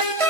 Thank you.